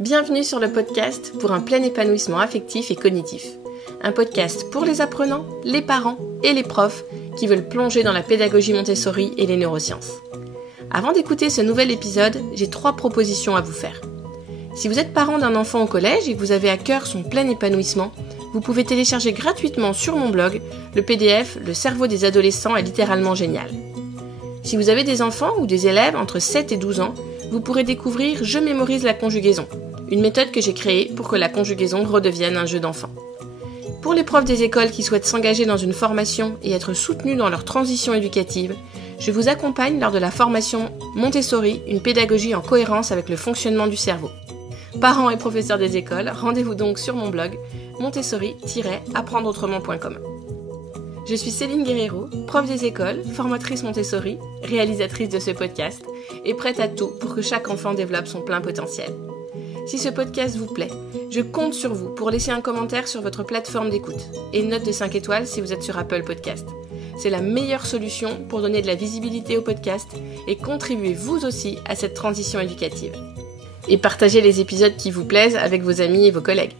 Bienvenue sur le podcast pour un plein épanouissement affectif et cognitif. Un podcast pour les apprenants, les parents et les profs qui veulent plonger dans la pédagogie Montessori et les neurosciences. Avant d'écouter ce nouvel épisode, j'ai 3 propositions à vous faire. Si vous êtes parent d'un enfant au collège et que vous avez à cœur son plein épanouissement, vous pouvez télécharger gratuitement sur mon blog le PDF « Le cerveau des adolescents est littéralement génial ». Si vous avez des enfants ou des élèves entre 7 et 12 ans, vous pourrez découvrir « Je mémorise la conjugaison », une méthode que j'ai créée pour que la conjugaison redevienne un jeu d'enfant. Pour les profs des écoles qui souhaitent s'engager dans une formation et être soutenus dans leur transition éducative, je vous accompagne lors de la formation Montessori, une pédagogie en cohérence avec le fonctionnement du cerveau. Parents et professeurs des écoles, rendez-vous donc sur mon blog montessori-apprendreautrement.com. Je suis Céline Guerrero, prof des écoles, formatrice Montessori, réalisatrice de ce podcast et prête à tout pour que chaque enfant développe son plein potentiel. Si ce podcast vous plaît, je compte sur vous pour laisser un commentaire sur votre plateforme d'écoute et une note de 5 étoiles si vous êtes sur Apple Podcast. C'est la meilleure solution pour donner de la visibilité au podcast et contribuer vous aussi à cette transition éducative. Et partagez les épisodes qui vous plaisent avec vos amis et vos collègues.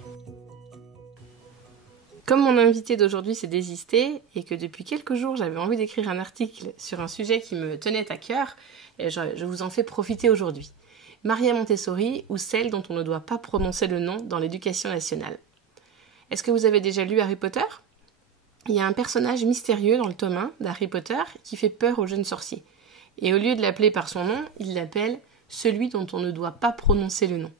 Comme mon invité d'aujourd'hui s'est désisté et que depuis quelques jours j'avais envie d'écrire un article sur un sujet qui me tenait à cœur, je vous en fais profiter aujourd'hui. Maria Montessori ou celle dont on ne doit pas prononcer le nom dans l'éducation nationale. Est-ce que vous avez déjà lu Harry Potter ? Il y a un personnage mystérieux dans le tome 1 d'Harry Potter qui fait peur aux jeunes sorciers. Et au lieu de l'appeler par son nom, il l'appelle celui dont on ne doit pas prononcer le nom.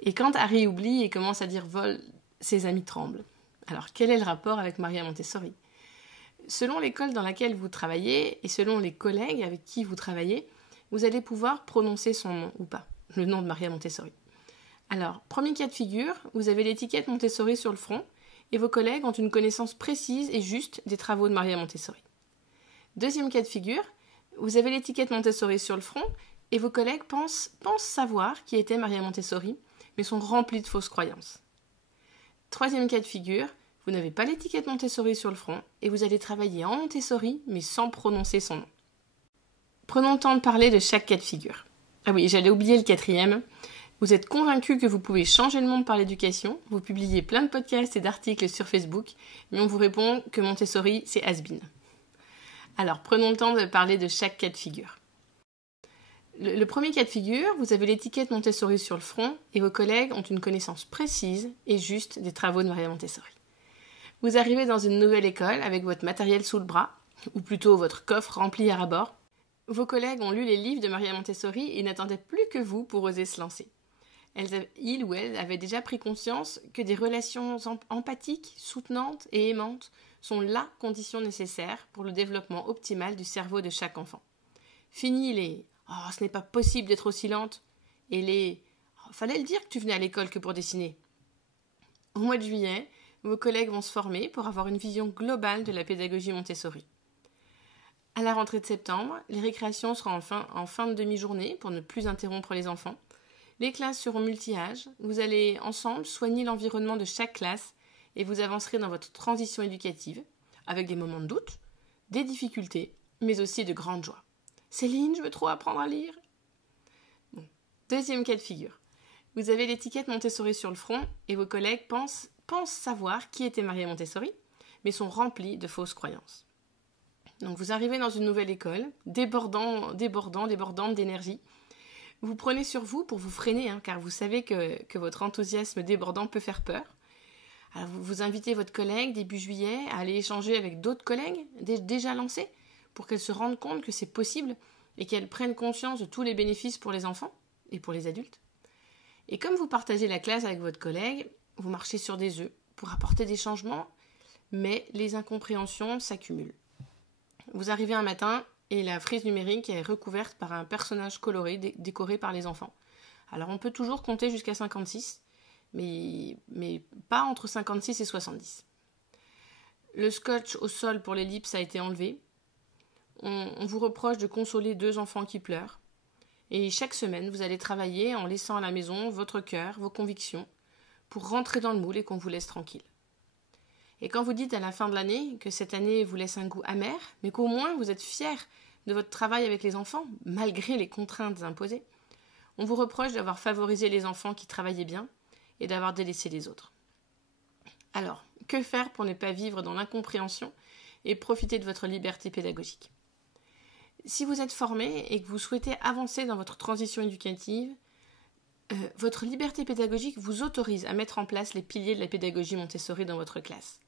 Et quand Harry oublie et commence à dire vol, ses amis tremblent. Alors, quel est le rapport avec Maria Montessori ? Selon l'école dans laquelle vous travaillez et selon les collègues avec qui vous travaillez, vous allez pouvoir prononcer son nom ou pas, le nom de Maria Montessori. Alors, premier cas de figure, vous avez l'étiquette Montessori sur le front et vos collègues ont une connaissance précise et juste des travaux de Maria Montessori. Deuxième cas de figure, vous avez l'étiquette Montessori sur le front et vos collègues pensent savoir qui était Maria Montessori, mais sont remplis de fausses croyances. Troisième cas de figure, vous n'avez pas l'étiquette Montessori sur le front et vous allez travailler en Montessori mais sans prononcer son nom. Prenons le temps de parler de chaque cas de figure. Ah oui, j'allais oublier le 4e. Vous êtes convaincu que vous pouvez changer le monde par l'éducation, vous publiez plein de podcasts et d'articles sur Facebook, mais on vous répond que Montessori, c'est has-been. Alors, prenons le temps de parler de chaque cas de figure. Le premier cas de figure, vous avez l'étiquette Montessori sur le front et vos collègues ont une connaissance précise et juste des travaux de Maria Montessori. Vous arrivez dans une nouvelle école avec votre matériel sous le bras, ou plutôt votre coffre rempli à ras-bord. Vos collègues ont lu les livres de Maria Montessori et n'attendaient plus que vous pour oser se lancer. Il ou elle avait déjà pris conscience que des relations empathiques, soutenantes et aimantes sont la condition nécessaire pour le développement optimal du cerveau de chaque enfant. Fini les « Oh, ce n'est pas possible d'être aussi lente » et les « Fallait le dire que tu venais à l'école que pour dessiner ». Au mois de juillet, vos collègues vont se former pour avoir une vision globale de la pédagogie Montessori. À la rentrée de septembre, les récréations seront en fin de demi-journée pour ne plus interrompre les enfants. Les classes seront multi-âges. Vous allez ensemble soigner l'environnement de chaque classe et vous avancerez dans votre transition éducative avec des moments de doute, des difficultés, mais aussi de grandes joies. Céline, je veux trop apprendre à lire. Bon. Deuxième cas de figure. Vous avez l'étiquette Montessori sur le front et vos collègues pensent savoir qui était Maria Montessori, mais sont remplis de fausses croyances. Donc vous arrivez dans une nouvelle école, débordante d'énergie. Vous prenez sur vous pour vous freiner, car vous savez que votre enthousiasme débordant peut faire peur. Alors vous invitez votre collègue début juillet à aller échanger avec d'autres collègues déjà lancés pour qu'elles se rendent compte que c'est possible et qu'elles prennent conscience de tous les bénéfices pour les enfants et pour les adultes. Et comme vous partagez la classe avec votre collègue, vous marchez sur des œufs pour apporter des changements, mais les incompréhensions s'accumulent. Vous arrivez un matin et la frise numérique est recouverte par un personnage coloré décoré par les enfants. Alors on peut toujours compter jusqu'à 56, mais pas entre 56 et 70. Le scotch au sol pour l'ellipse a été enlevé. On vous reproche de consoler 2 enfants qui pleurent. Et chaque semaine, vous allez travailler en laissant à la maison votre cœur, vos convictions, pour rentrer dans le moule et qu'on vous laisse tranquille. Et quand vous dites à la fin de l'année que cette année vous laisse un goût amer, mais qu'au moins vous êtes fiers de votre travail avec les enfants, malgré les contraintes imposées, On vous reproche d'avoir favorisé les enfants qui travaillaient bien et d'avoir délaissé les autres. Alors, que faire pour ne pas vivre dans l'incompréhension et profiter de votre liberté pédagogique ? Si vous êtes formé et que vous souhaitez avancer dans votre transition éducative, votre liberté pédagogique vous autorise à mettre en place les piliers de la pédagogie Montessori dans votre classe.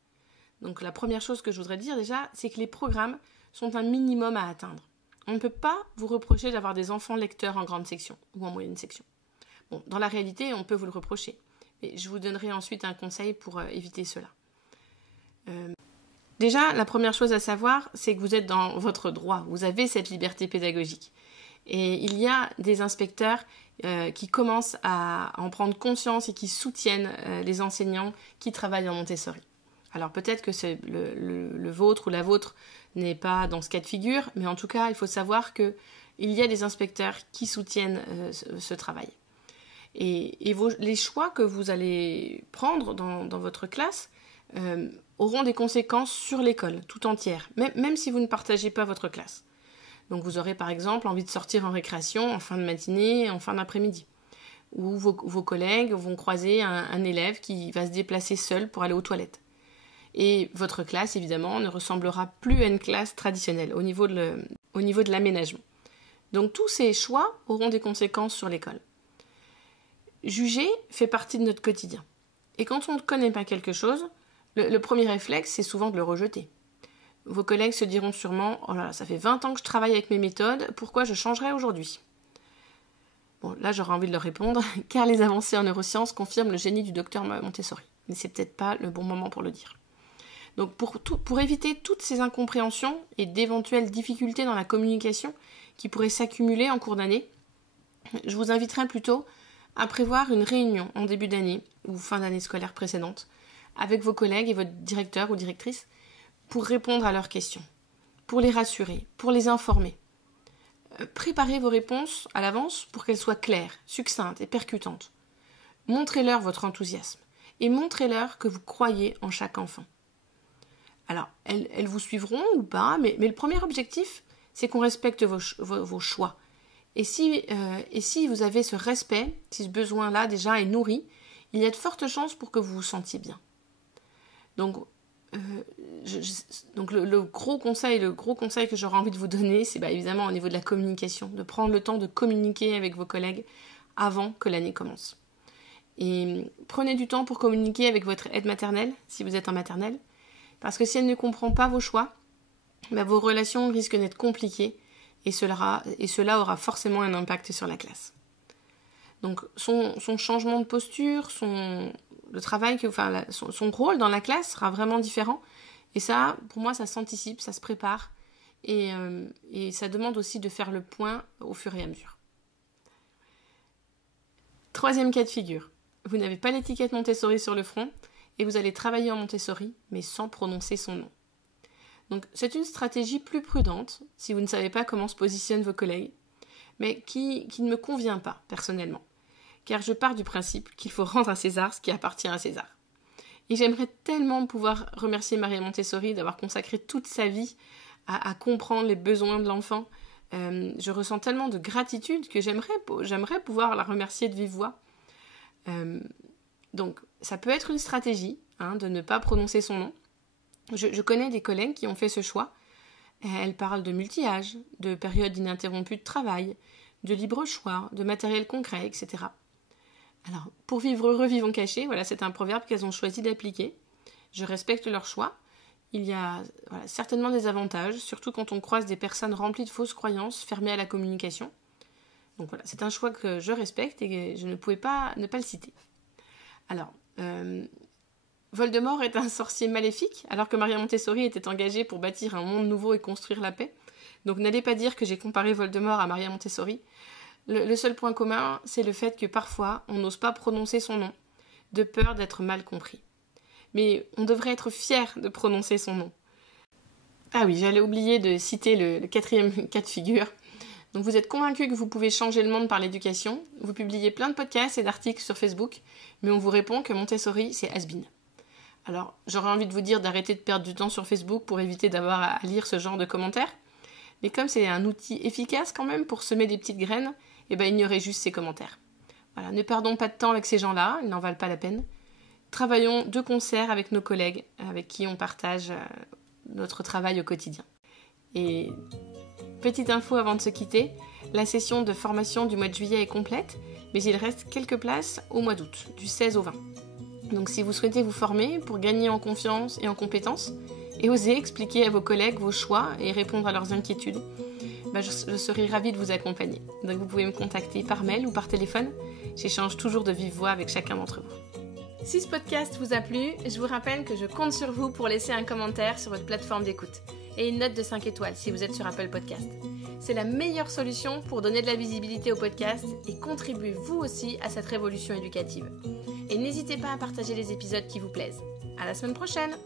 Donc la première chose que je voudrais dire déjà, c'est que les programmes sont un minimum à atteindre. On ne peut pas vous reprocher d'avoir des enfants lecteurs en grande section ou en moyenne section. Bon, dans la réalité, on peut vous le reprocher. Mais je vous donnerai ensuite un conseil pour éviter cela. Déjà, la première chose à savoir, c'est que vous êtes dans votre droit. Vous avez cette liberté pédagogique. Et il y a des inspecteurs qui commencent à en prendre conscience et qui soutiennent les enseignants qui travaillent en Montessori. Alors peut-être que le vôtre ou la vôtre n'est pas dans ce cas de figure, mais en tout cas, il faut savoir qu'il y a des inspecteurs qui soutiennent ce travail. Et les choix que vous allez prendre dans votre classe auront des conséquences sur l'école tout entière, même si vous ne partagez pas votre classe. Donc vous aurez par exemple envie de sortir en récréation en fin de matinée, en fin d'après-midi. Ou vos collègues vont croiser un élève qui va se déplacer seul pour aller aux toilettes. Et votre classe, évidemment, ne ressemblera plus à une classe traditionnelle au niveau de l'aménagement. Donc tous ces choix auront des conséquences sur l'école. Juger fait partie de notre quotidien. Et quand on ne connaît pas quelque chose, le premier réflexe, c'est souvent de le rejeter. Vos collègues se diront sûrement « Oh là là, ça fait 20 ans que je travaille avec mes méthodes, pourquoi je changerais aujourd'hui ?» Bon, là, j'aurais envie de leur répondre « Car les avancées en neurosciences confirment le génie du docteur Montessori. » Mais c'est peut-être pas le bon moment pour le dire. Donc, pour éviter toutes ces incompréhensions et d'éventuelles difficultés dans la communication qui pourraient s'accumuler en cours d'année, je vous inviterai plutôt à prévoir une réunion en début d'année ou fin d'année scolaire précédente avec vos collègues et votre directeur ou directrice pour répondre à leurs questions, pour les rassurer, pour les informer. Préparez vos réponses à l'avance pour qu'elles soient claires, succinctes et percutantes. Montrez-leur votre enthousiasme et montrez-leur que vous croyez en chaque enfant. Alors, elles vous suivront ou pas, mais le premier objectif, c'est qu'on respecte vos choix. Et si vous avez ce respect, si ce besoin-là déjà est nourri, il y a de fortes chances pour que vous vous sentiez bien. Donc le gros conseil que j'aurais envie de vous donner, c'est évidemment au niveau de la communication, de prendre le temps de communiquer avec vos collègues avant que l'année commence. Et prenez du temps pour communiquer avec votre aide maternelle, si vous êtes en maternelle, parce que si elle ne comprend pas vos choix, vos relations risquent d'être compliquées et cela aura forcément un impact sur la classe. Donc son changement de posture, son rôle dans la classe sera vraiment différent. Et ça, pour moi, ça s'anticipe, ça se prépare. Et ça demande aussi de faire le point au fur et à mesure. Troisième cas de figure. Vous n'avez pas l'étiquette Montessori sur le front et vous allez travailler en Montessori, mais sans prononcer son nom. Donc c'est une stratégie plus prudente, si vous ne savez pas comment se positionnent vos collègues, mais qui ne me convient pas, personnellement. Car je pars du principe qu'il faut rendre à César ce qui appartient à César. Et j'aimerais tellement pouvoir remercier Maria Montessori d'avoir consacré toute sa vie à comprendre les besoins de l'enfant. Je ressens tellement de gratitude que j'aimerais pouvoir la remercier de vive voix. Donc, ça peut être une stratégie de ne pas prononcer son nom. Je connais des collègues qui ont fait ce choix. Elles parlent de multi-âge, de période ininterrompue de travail, de libre choix, de matériel concret, etc. Alors, pour vivre heureux, vivons cachés, voilà, c'est un proverbe qu'elles ont choisi d'appliquer. Je respecte leur choix. Il y a certainement des avantages, surtout quand on croise des personnes remplies de fausses croyances, fermées à la communication. Donc voilà, c'est un choix que je respecte et je ne pouvais pas ne pas le citer. Alors, Voldemort est un sorcier maléfique, alors que Maria Montessori était engagée pour bâtir un monde nouveau et construire la paix. Donc n'allez pas dire que j'ai comparé Voldemort à Maria Montessori. Le seul point commun, c'est le fait que parfois, on n'ose pas prononcer son nom, de peur d'être mal compris. Mais on devrait être fier de prononcer son nom. Ah oui, j'allais oublier de citer le quatrième cas de figure. Donc vous êtes convaincu que vous pouvez changer le monde par l'éducation, vous publiez plein de podcasts et d'articles sur Facebook, mais on vous répond que Montessori, c'est has-been. Alors, j'aurais envie de vous dire d'arrêter de perdre du temps sur Facebook pour éviter d'avoir à lire ce genre de commentaires, mais comme c'est un outil efficace quand même pour semer des petites graines, ignorez juste ces commentaires. Voilà, ne perdons pas de temps avec ces gens-là, ils n'en valent pas la peine. Travaillons de concert avec nos collègues, avec qui on partage notre travail au quotidien. Et petite info avant de se quitter, la session de formation du mois de juillet est complète, mais il reste quelques places au mois d'août, du 16 au 20. Donc si vous souhaitez vous former pour gagner en confiance et en compétences, et oser expliquer à vos collègues vos choix et répondre à leurs inquiétudes, je serai ravie de vous accompagner. Donc vous pouvez me contacter par mail ou par téléphone, j'échange toujours de vive voix avec chacun d'entre vous. Si ce podcast vous a plu, je vous rappelle que je compte sur vous pour laisser un commentaire sur votre plateforme d'écoute et une note de 5 étoiles si vous êtes sur Apple Podcast. C'est la meilleure solution pour donner de la visibilité au podcast et contribuer vous aussi à cette révolution éducative. Et n'hésitez pas à partager les épisodes qui vous plaisent. À la semaine prochaine!